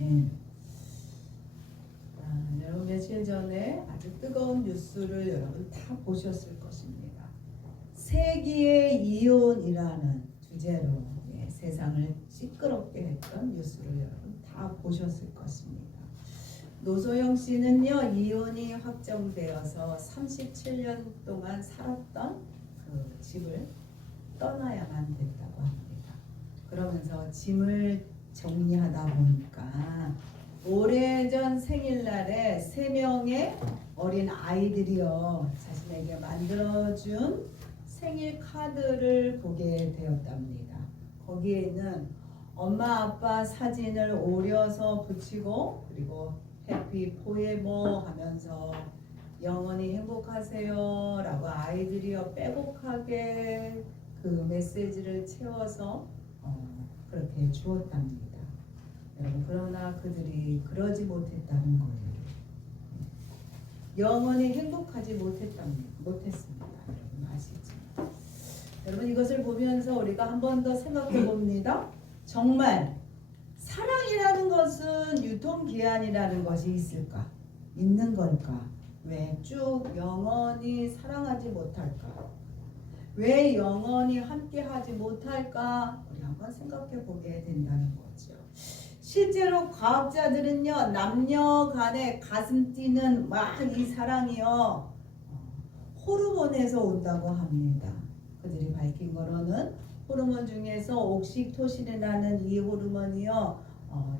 아멘. 여러분 며칠 전에 아주 뜨거운 뉴스를 여러분 다 보셨을 것입니다. 세기의 이혼이라는 주제로 세상을 시끄럽게 했던 뉴스를 여러분 다 보셨을 것입니다. 노소영 씨는요, 이혼이 확정되어서 37년 동안 살았던 그 집을 떠나야만 됐다고 합니다. 그러면서 짐을 정리하다 보니까 오래전 생일날에 3명의 어린 아이들이요, 자신에게 만들어준 생일 카드를 보게 되었답니다. 거기에는 엄마 아빠 사진을 오려서 붙이고, 그리고 해피 포에버 하면서 영원히 행복하세요 라고 아이들이요 빼곡하게 그 메시지를 채워서 그렇게 주었답니다. 여러분, 그러나 그들이 그러지 못했다는 거예요. 영원히 행복하지 못했습니다. 여러분 아시죠? 여러분, 이것을 보면서 우리가 한 번 더 생각해 봅니다. 정말 사랑이라는 것은 유통기한이라는 것이 있을까? 있는 걸까? 왜 쭉 영원히 사랑하지 못할까? 왜 영원히 함께하지 못할까? 우리 한번 생각해 보게 된다는 거죠. 실제로 과학자들은요, 남녀 간의 가슴 뛰는 막 이 사랑이요, 호르몬에서 온다고 합니다. 그들이 밝힌 거로는 호르몬 중에서 옥시토신이라는 이 호르몬이요,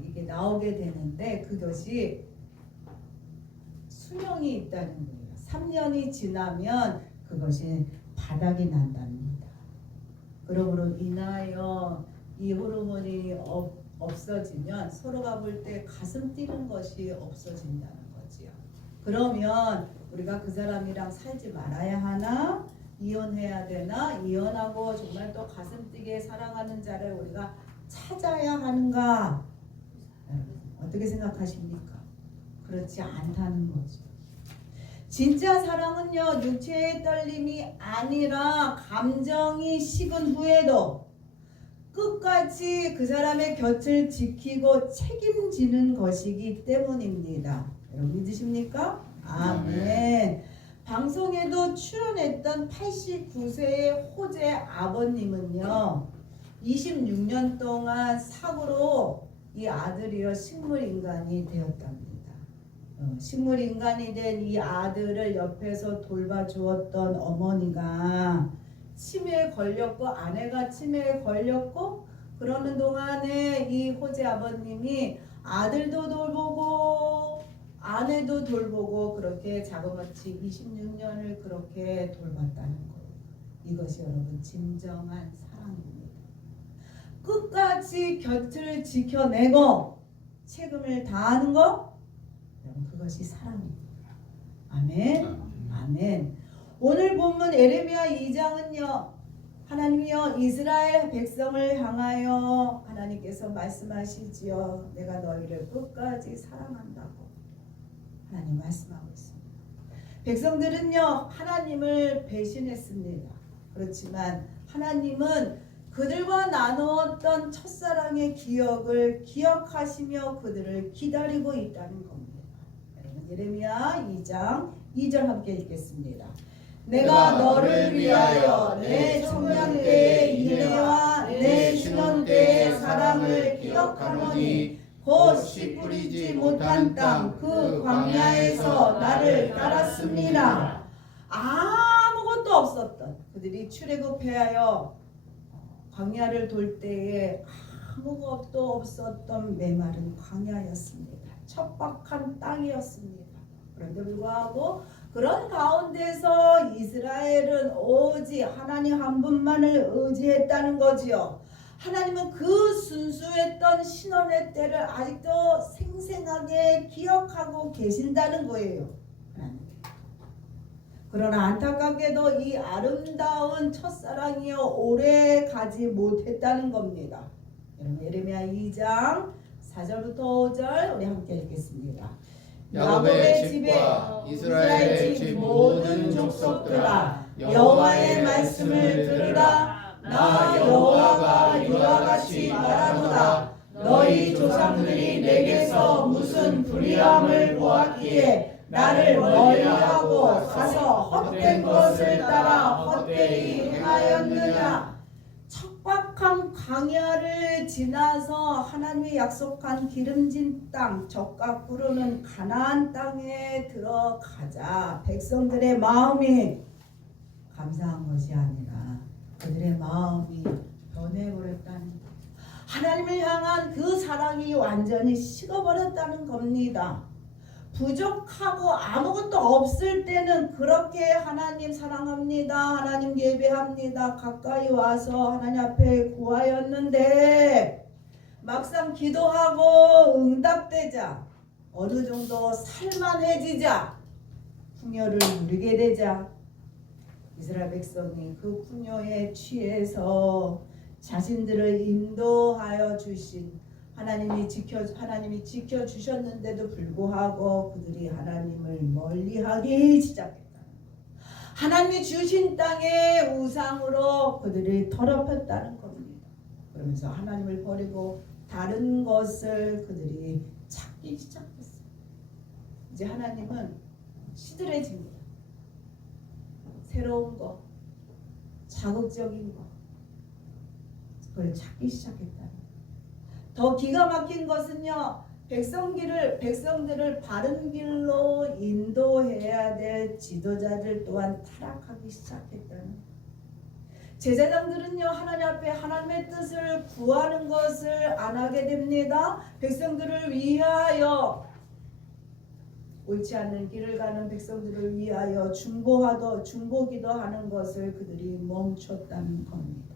이게 나오게 되는데 그것이 수명이 있다는 거예요. 3년이 지나면 그것이 바닥이 난답니다. 그러므로 인하여 이 호르몬이 없어지면 서로가 볼 때 가슴 뛰는 것이 없어진다는 거지요. 그러면 우리가 그 사람이랑 살지 말아야 하나? 이혼해야 되나? 이혼하고 정말 또 가슴 뛰게 사랑하는 자를 우리가 찾아야 하는가? 어떻게 생각하십니까? 그렇지 않다는 거죠. 진짜 사랑은요, 육체의 떨림이 아니라 감정이 식은 후에도 끝까지 그 사람의 곁을 지키고 책임지는 것이기 때문입니다. 여러분 믿으십니까? 아멘. 방송에도 출연했던 89세의 호재 아버님은요, 26년 동안 사고로 이 아들이요 식물인간이 되었답니다. 식물인간이 된 이 아들을 옆에서 돌봐주었던 어머니가 치매에 걸렸고, 아내가 치매에 걸렸고, 그러는 동안에 이 호재 아버님이 아들도 돌보고 아내도 돌보고 그렇게 자그마치 26년을 그렇게 돌봤다는 거예요. 이것이 여러분 진정한 사랑입니다. 끝까지 곁을 지켜내고 책임을 다하는 것, 그것이 사랑입니다. 아멘. 아멘. 오늘 본문 에레미야 2장은요, 하나님이여 이스라엘 백성을 향하여 하나님께서 말씀하시지요. 내가 너희를 끝까지 사랑한다고 하나님 말씀하고 있습니다. 백성들은요, 하나님을 배신했습니다. 그렇지만 하나님은 그들과 나누었던 첫사랑의 기억을 기억하시며 그들을 기다리고 있다는 겁니다. 여러분, 예레미야 2장 2절 함께 읽겠습니다. 내가 너를 위하여 내 청년 때의 인애와 내 신혼 때의 사랑을 기억하노니 곧 씨 뿌리지 못한 땅 그 광야에서 나를 따랐습니다. 아무것도 없었던 그들이 출애굽해하여 광야를 돌 때에 아무것도 없었던 메마른 광야였습니다. 척박한 땅이었습니다. 그런데 불구하고 그런 가운데서 이스라엘은 오직 하나님 한 분만을 의지했다는 거지요. 하나님은 그 순수했던 신혼의 때를 아직도 생생하게 기억하고 계신다는 거예요. 그러나 안타깝게도 이 아름다운 첫사랑이요 오래 가지 못했다는 겁니다. 여러분, 예레미야 2장 4절부터 5절 우리 함께 읽겠습니다. 야곱의 집에 이스라엘의 집 모든 족속들아 여호와의 말씀을 들으라. 나 여호와가 이와 같이 말하노라. 너희 조상들이 내게서 무슨 불의함을 보았기에 나를 멀리하고 가서 헛된 것을 따라 헛되이 행하였느냐. 척박한 광야를 지나서 하나님이 약속한 기름진 땅 적과 꿀르는 가나안 땅에 들어가자 백성들의 마음이 감사한 것이 아니라 그들의 마음이 변해버렸다는 것. 하나님을 향한 그 사랑이 완전히 식어버렸다는 겁니다. 부족하고 아무것도 없을 때는 그렇게 하나님 사랑합니다, 하나님 예배합니다, 가까이 와서 하나님 앞에 구하였는데 막상 기도하고 응답되자 어느 정도 살만해지자 풍요를 누리게 되자 이스라엘 백성이 그 풍요에 취해서 자신들을 인도하여 주신 하나님이 지켜 주셨는데도 불구하고 그들이 하나님을 멀리하기 시작했다. 하나님이 주신 땅의 우상으로 그들이 더럽혔다는 겁니다. 그러면서 하나님을 버리고 다른 것을 그들이 찾기 시작했어요. 이제 하나님은 시들해진 거예요. 새로운 거, 자극적인 거, 그걸 찾기 시작했다. 더 기가 막힌 것은요, 백성들을 바른 길로 인도해야 될 지도자들 또한 타락하기 시작했다는. 제사장들은요, 하나님 앞에 하나님의 뜻을 구하는 것을 안 하게 됩니다. 백성들을 위하여 옳지 않는 길을 가는 백성들을 위하여 중보기도 하는 것을 그들이 멈췄다는 겁니다.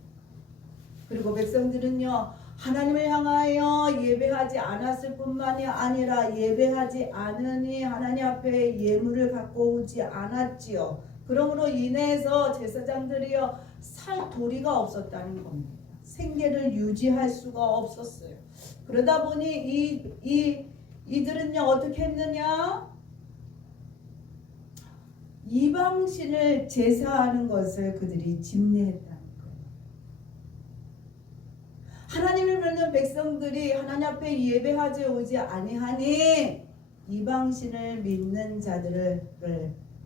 그리고 백성들은요, 하나님을 향하여 예배하지 않았을 뿐만이 아니라 예배하지 않으니 하나님 앞에 예물을 갖고 오지 않았지요. 그러므로 인해서 제사장들이요, 살 도리가 없었다는 겁니다. 생계를 유지할 수가 없었어요. 그러다 보니 이들은요, 어떻게 했느냐? 이방신을 제사하는 것을 그들이 집례했다. 하나님을 믿는 백성들이 하나님 앞에 예배하지 오지 아니하니 이방신을 믿는 자들을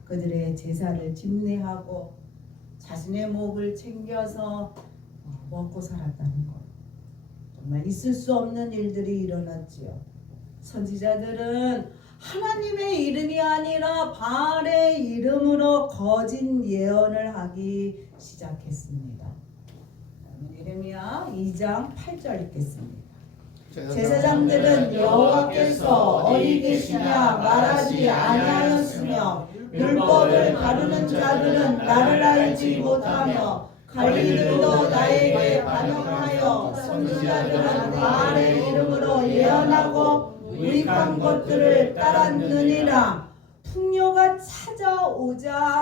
그들의 제사를 집례하고 자신의 목을 챙겨서 먹고 살았다는 것. 정말 있을 수 없는 일들이 일어났지요. 선지자들은 하나님의 이름이 아니라 바알의 이름으로 거짓 예언을 하기 시작했습니다. 예레미야 2장 8절 읽겠습니다. 제사장들은 여호와께서 어디 계시냐 말하지 아니하였으며 율법을 다루는 자들은 나를 알지 못하며 관리들도 나에게 반역하여 선지자들은 바알의 이름으로 예언하고 유익한 것들을 따랐느니라. 풍요가 찾아오자마자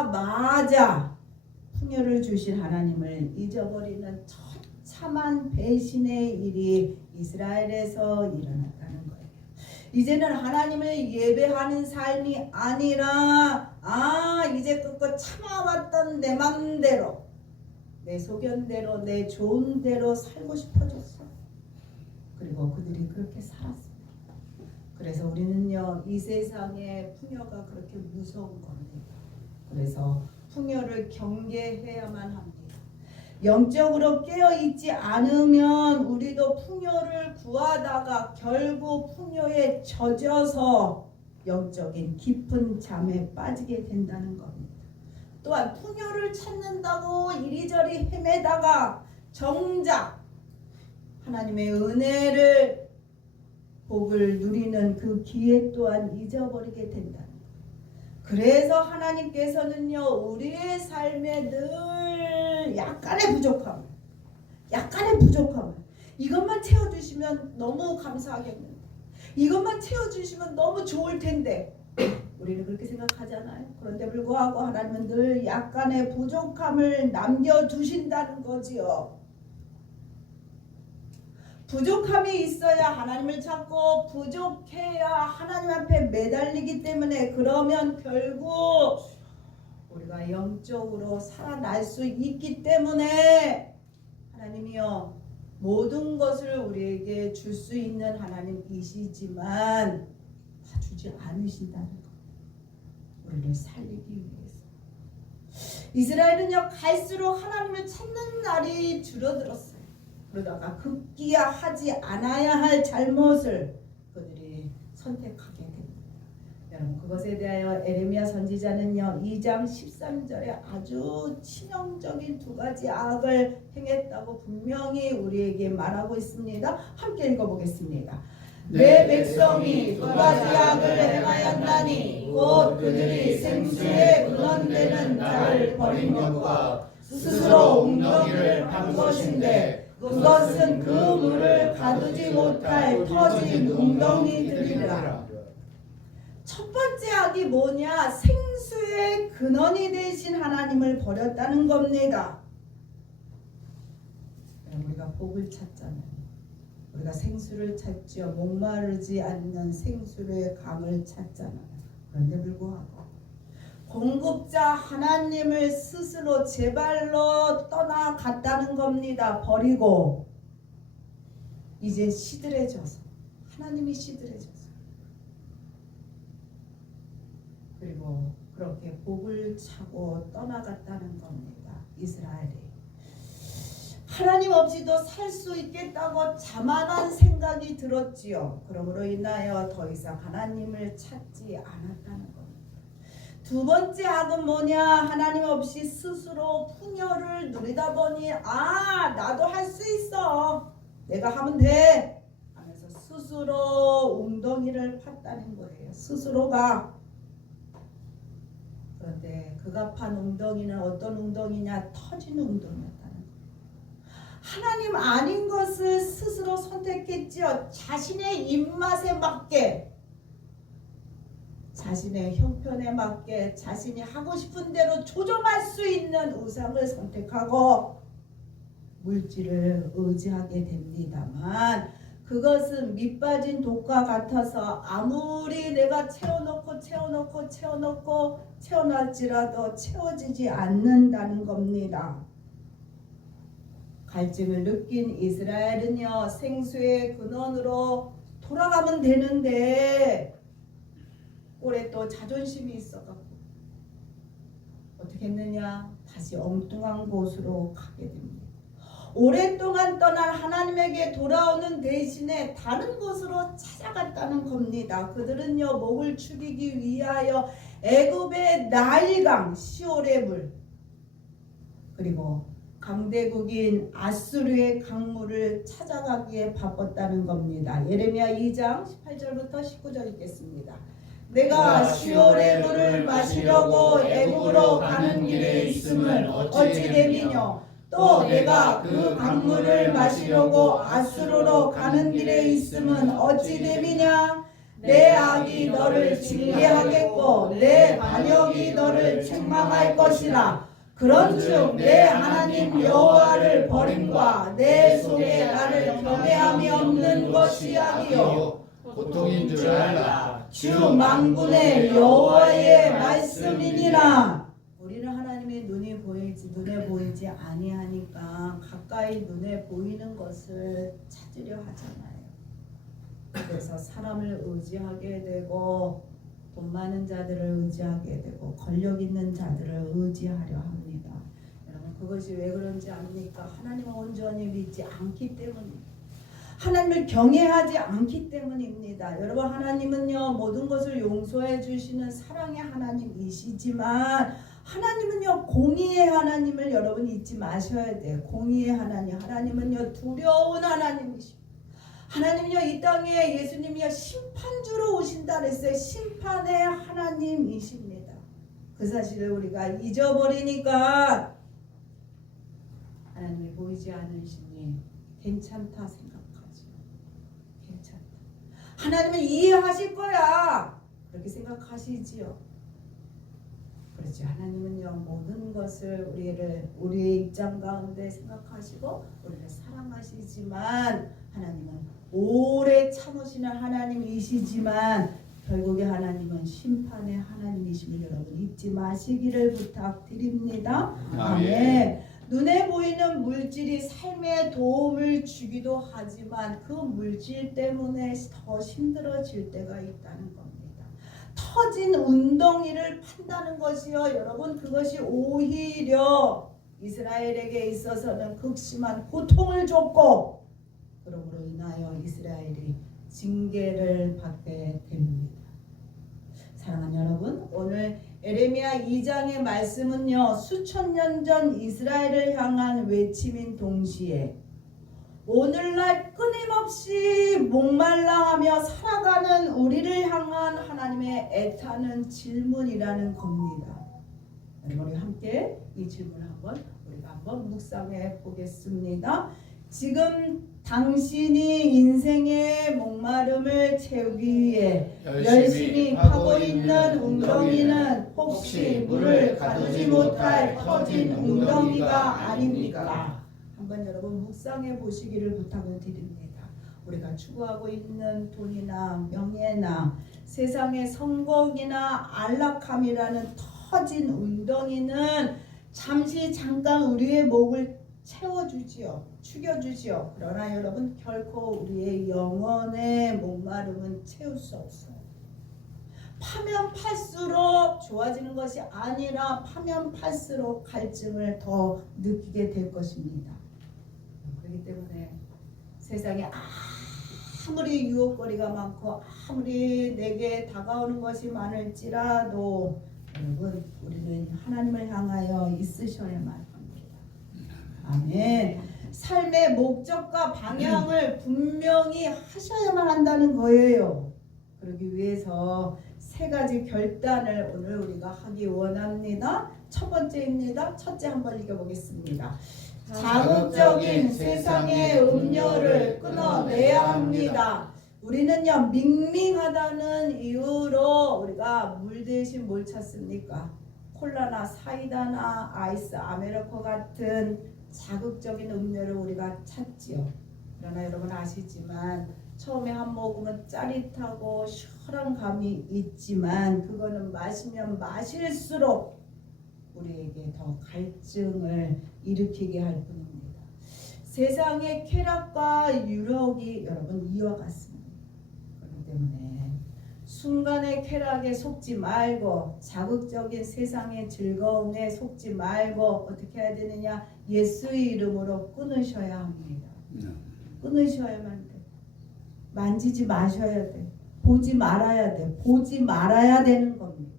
풍요를 주신 하나님을 잊어버리는 처참한 배신의 일이 이스라엘에서 일어났다는 거예요. 이제는 하나님을 예배하는 삶이 아니라 이제 그거 참아왔던 내 맘대로 내 소견대로 내 좋은 대로 살고 싶어졌어. 그리고 그들이 그렇게 살았습니다. 그래서 우리는요, 이 세상의 풍요가 그렇게 무서운 겁니다. 그래서 풍요를 경계해야만 합니다. 영적으로 깨어있지 않으면 우리도 풍요를 구하다가 결국 풍요에 젖어서 영적인 깊은 잠에 빠지게 된다는 겁니다. 또한 풍요를 찾는다고 이리저리 헤매다가 정작 하나님의 은혜를 복을 누리는 그 기회 또한 잊어버리게 된다는 거예요. 그래서 하나님께서는요, 우리의 삶에 늘 약간의 부족함 이것만 채워주시면 너무 감사하겠는데, 이것만 채워주시면 너무 좋을 텐데 우리는 그렇게 생각하잖아요. 그런데 불구하고 하나님은 늘 약간의 부족함을 남겨두신다는 거지요. 부족함이 있어야 하나님을 찾고 부족해야 하나님 앞에 매달리기 때문에, 그러면 결국 우리가 영적으로 살아날 수 있기 때문에 하나님이요, 모든 것을 우리에게 줄 수 있는 하나님이시지만 봐주지 않으신다는 것. 우리를 살리기 위해서. 이스라엘은요 갈수록 하나님을 찾는 날이 줄어들었어요. 그러다가 급기야 하지 않아야 할 잘못을 그들이 선택하게 됩니다. 여러분 그것에 대하여 에레미야 선지자는요 2장 13절에 아주 치명적인 두 가지 악을 행했다고 분명히 우리에게 말하고 있습니다. 함께 읽어보겠습니다. 내 백성이 두 가지 악을 행하였나니 곧 그들이 생수에 근원되는 자를 버린 것과 스스로 웅덩이를 판 것인데 그것은 그 물을 가두지 못할 터진 웅덩이들이라. 첫 번째 악이 뭐냐? 생수의 근원이 되신 하나님을 버렸다는 겁니다. 우리가 복을 찾잖아요. 우리가 생수를 찾지요. 목마르지 않는 생수의 강을 찾잖아요. 그런데 불구하고 공급자 하나님을 스스로 제 발로 떠나갔다는 겁니다. 버리고 이제 시들해져서 하나님이 시들해져서 그리고 그렇게 복을 차고 떠나갔다는 겁니다. 이스라엘이 하나님 없이도 살 수 있겠다고 자만한 생각이 들었지요. 그러므로 인하여 더 이상 하나님을 찾지 않았다는 겁니다. 두 번째 악은 뭐냐? 하나님 없이 스스로 풍요를 누리다 보니 나도 할 수 있어. 내가 하면 돼. 하면서 스스로 웅덩이를 팠다는 거예요. 스스로가. 그런데 그가 판 웅덩이는 어떤 웅덩이냐? 터진 웅덩이였다는 거예요. 하나님 아닌 것을 스스로 선택했지요. 자신의 입맛에 맞게, 자신의 형편에 맞게, 자신이 하고 싶은 대로 조종할 수 있는 우상을 선택하고 물질을 의지하게 됩니다만 그것은 밑빠진 독과 같아서 아무리 내가 채워놓고 채워놨지라도 채워지지 않는다는 겁니다. 갈증을 느낀 이스라엘은요 생수의 근원으로 돌아가면 되는데 올해 또 자존심이 있어갖고 어떻게 했느냐? 다시 엉뚱한 곳으로 가게 됩니다. 오랫동안 떠난 하나님에게 돌아오는 대신에 다른 곳으로 찾아갔다는 겁니다. 그들은요 목을 축이기 위하여 애굽의 나일강 시올의 물 그리고 강대국인 아수르의 강물을 찾아가기에 바빴다는 겁니다. 예레미야 2장 18절부터 19절 읽겠습니다. 내가 시올의 물을 마시려고 애굽으로 가는 길에 있음은 어찌 됨이뇨? 또 내가 그 강물을 마시려고 아수르로 가는 길에 있음은 어찌 됨이냐? 내 악이 너를 징계하겠고 내 반역이 너를 책망할 것이라. 그런즉 내 하나님 여호와를 버림과 내 속에 나를 경외함이 없는 것이 악이요 고통인 줄 알라. 주 만군의 여호와의 말씀이니라. 우리는 하나님의 눈에 보이지 아니하니까 가까이 눈에 보이는 것을 찾으려 하잖아요. 그래서 사람을 의지하게 되고 돈 많은 자들을 의지하게 되고 권력 있는 자들을 의지하려 합니다. 여러분 그것이 왜 그런지 압니까? 하나님을 온전히 믿지 않기 때문입니다. 하나님을 경외하지 않기 때문입니다. 여러분 하나님은요 모든 것을 용서해 주시는 사랑의 하나님이시지만 하나님은요 공의의 하나님을 여러분 잊지 마셔야 돼요. 공의의 하나님은요 두려운 하나님이십니다. 하나님은요 이 땅에 예수님이요 심판주로 오신다 그랬어요. 심판의 하나님이십니다. 그 사실을 우리가 잊어버리니까 하나님이 보이지 않으시니 괜찮다 생각하죠. 괜찮다. 하나님은 이해하실 거야. 그렇게 생각하시지요. 그렇죠. 하나님은요 모든 것을 우리의 입장 가운데 생각하시고 우리를 사랑하시지만 하나님은 오래 참으시는 하나님이시지만 결국에 하나님은 심판의 하나님이심을 여러분 잊지 마시기를 부탁드립니다. 아멘. 눈에 보이는 물질이 삶에 도움을 주기도 하지만 그 물질 때문에 더 힘들어질 때가 있다는 겁니다. 터진 운덩이를 판다는 것이요. 여러분 그것이 오히려 이스라엘에게 있어서는 극심한 고통을 줬고 그러므로 인하여 이스라엘이 징계를 받게 됩니다. 사랑하는 여러분, 오늘 에레미야 2장의 말씀은요, 수천 년 전 이스라엘을 향한 외침인 동시에 오늘날 끊임없이 목말라하며 살아가는 우리를 향한 하나님의 애타는 질문이라는 겁니다. 우리 함께 이 질문을 우리가 한번 묵상해 보겠습니다. 지금 당신이 인생의 목마름을 채우기 위해 열심히 파고 있는 웅덩이는 혹시 물을 가두지 못할 터진 웅덩이가 아닙니까? 한번 여러분 묵상해 보시기를 부탁을 드립니다. 우리가 추구하고 있는 돈이나 명예나 세상의 성공이나 안락함이라는 터진 웅덩이는 잠깐 우리의 목을 채워주지요. 죽여주지요. 그러나 여러분 결코 우리의 영혼의 목마름은 채울 수 없어요. 파면 팔수록 좋아지는 것이 아니라 파면 팔수록 갈증을 더 느끼게 될 것입니다. 그렇기 때문에 세상에 아무리 유혹거리가 많고 아무리 내게 다가오는 것이 많을지라도 여러분 우리는 하나님을 향하여 있으셔야만 합니다. 아멘. 삶의 목적과 방향을 분명히 하셔야만 한다는 거예요. 그러기 위해서 세 가지 결단을 오늘 우리가 하기 원합니다. 첫 번째입니다. 첫째 한번 읽어보겠습니다. 자극적인 세상의 음료를 끊어내야 합니다. 우리는요 밍밍하다는 이유로 우리가 물 대신 뭘 찾습니까? 콜라나 사이다나 아이스 아메리카 같은 자극적인 음료를 우리가 찾지요. 그러나 여러분 아시지만 처음에 한 모금은 짜릿하고 시원한 감이 있지만 그거는 마시면 마실수록 우리에게 더 갈증을 일으키게 할 뿐입니다. 세상의 쾌락과 유혹이 여러분 이와 같습니다. 그렇기 때문에 순간의 쾌락에 속지 말고 자극적인 세상의 즐거움에 속지 말고 어떻게 해야 되느냐? 예수의 이름으로 끊으셔야 합니다. 끊으셔야만 돼. 만지지 마셔야 돼. 보지 말아야 돼. 보지 말아야 되는 겁니다.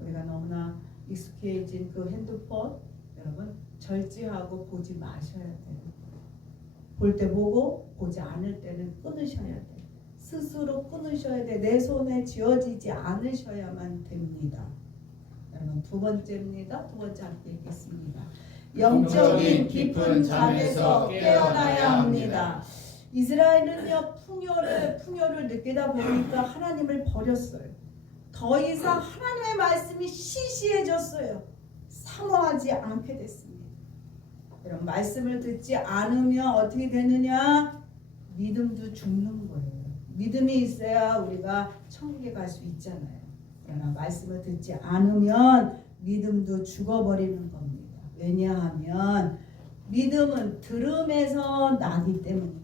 우리가 너무나 익숙해진 그 핸드폰 여러분 절제하고 보지 마셔야 돼요. 볼 때 보고 보지 않을 때는 끊으셔야 돼. 스스로 끊으셔야 돼. 내 손에 쥐어지지 않으셔야만 됩니다. 여러분 두 번째입니다. 두 번째 함께 읽겠습니다. 영적인 깊은 잠에서 깨어나야 합니다. 이스라엘은요 풍요를 느끼다 보니까 하나님을 버렸어요. 더 이상 하나님의 말씀이 시시해졌어요. 사모하지 않게 됐습니다. 여러분 말씀을 듣지 않으면 어떻게 되느냐? 믿음도 죽는 거예요. 믿음이 있어야 우리가 천국에 갈 수 있잖아요. 그러나 말씀을 듣지 않으면 믿음도 죽어버리는 겁니다. 왜냐하면 믿음은 들음에서 나기 때문입니다.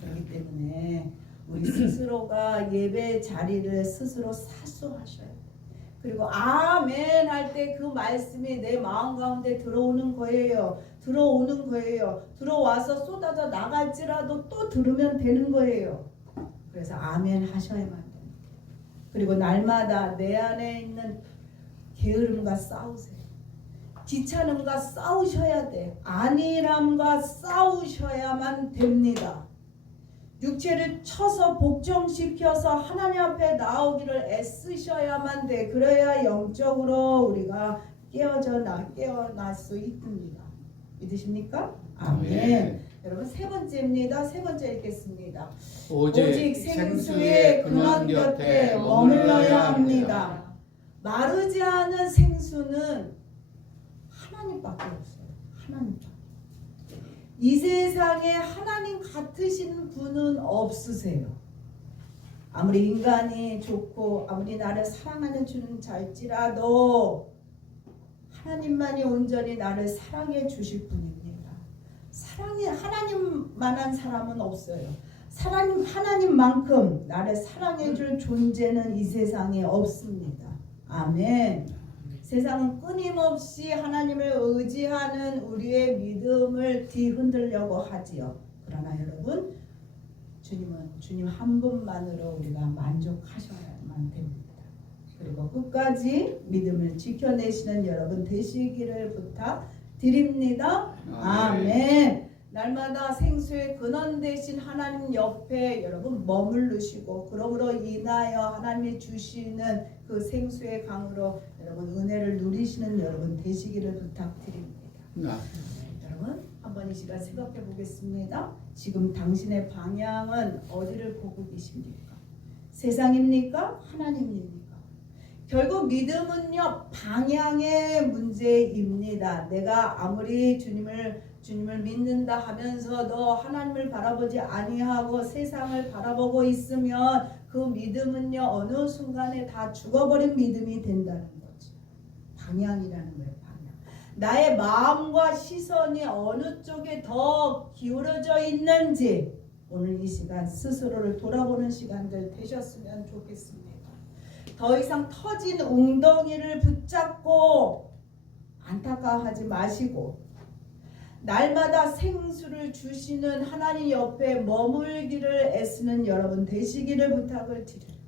그렇기 때문에 우리 스스로가 예배 자리를 스스로 사수하셔야 돼요. 그리고 아멘 할 때 그 말씀이 내 마음 가운데 들어오는 거예요. 들어와서 쏟아져 나갈지라도 또 들으면 되는 거예요. 그래서 아멘 하셔야만 됩니다. 그리고 날마다 내 안에 있는 게으름과 싸우세요. 귀찮음과 싸우셔야 돼. 안일함과 싸우셔야만 됩니다. 육체를 쳐서 복종시켜서 하나님 앞에 나오기를 애쓰셔야만 돼. 그래야 영적으로 우리가 깨어날 수 있습니다. 믿으십니까? 아멘. 여러분 세 번째입니다. 세 번째 읽겠습니다. 오직 생수의 근원 곁에 머물러야 합니다. 마르지 않은 생수는 하나님밖에 없어요. 하나님밖에. 이 세상에 하나님 같으신 분은 없으세요. 아무리 인간이 좋고 아무리 나를 사랑하는 주는 잘지라도 하나님만이 온전히 나를 사랑해 주실 분입니다. 하나님만한 사람은 없어요. 하나님만큼 나를 사랑해줄 존재는 이 세상에 없습니다. 아멘. 세상은 끊임없이 하나님을 의지하는 우리의 믿음을 뒤흔들려고 하지요. 그러나 여러분, 주님 한 분만으로 우리가 만족하셔야만 됩니다. 그리고 끝까지 믿음을 지켜내시는 여러분 되시기를 부탁드립니다. 아멘. 날마다 생수의 근원 되신 하나님 옆에 여러분 머무르시고, 그러므로 인하여 하나님이 주시는 그 생수의 강으로 여러분 은혜를 누리시는 여러분 되시기를 부탁드립니다. 여러분 한번 이 시간 생각해 보겠습니다. 지금 당신의 방향은 어디를 보고 계십니까? 세상입니까? 하나님입니까? 결국 믿음은요, 방향의 문제입니다. 내가 아무리 주님을 믿는다 하면서도 하나님을 바라보지 아니하고 세상을 바라보고 있으면 그 믿음은요, 어느 순간에 다 죽어버린 믿음이 된다는 거죠. 방향이라는 거예요. 방향. 나의 마음과 시선이 어느 쪽에 더 기울어져 있는지 오늘 이 시간 스스로를 돌아보는 시간들 되셨으면 좋겠습니다. 더 이상 터진 웅덩이를 붙잡고 안타까워하지 마시고, 날마다 생수를 주시는 하나님 옆에 머물기를 애쓰는 여러분 되시기를 부탁을 드려요.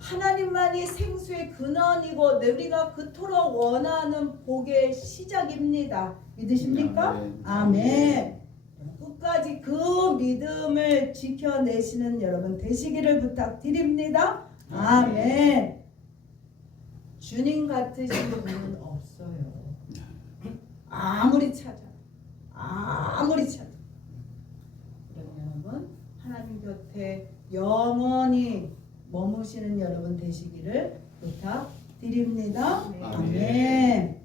하나님만이 생수의 근원이고 우리가 그토록 원하는 복의 시작입니다. 믿으십니까? 아멘. 끝까지 그 믿음을 지켜내시는 여러분 되시기를 부탁드립니다. 아멘. 주님 같으신 분은 없어요. 아무리 찾아. 그럼 여러분 하나님 곁에 영원히 머무시는 여러분 되시기를 부탁드립니다. 아멘.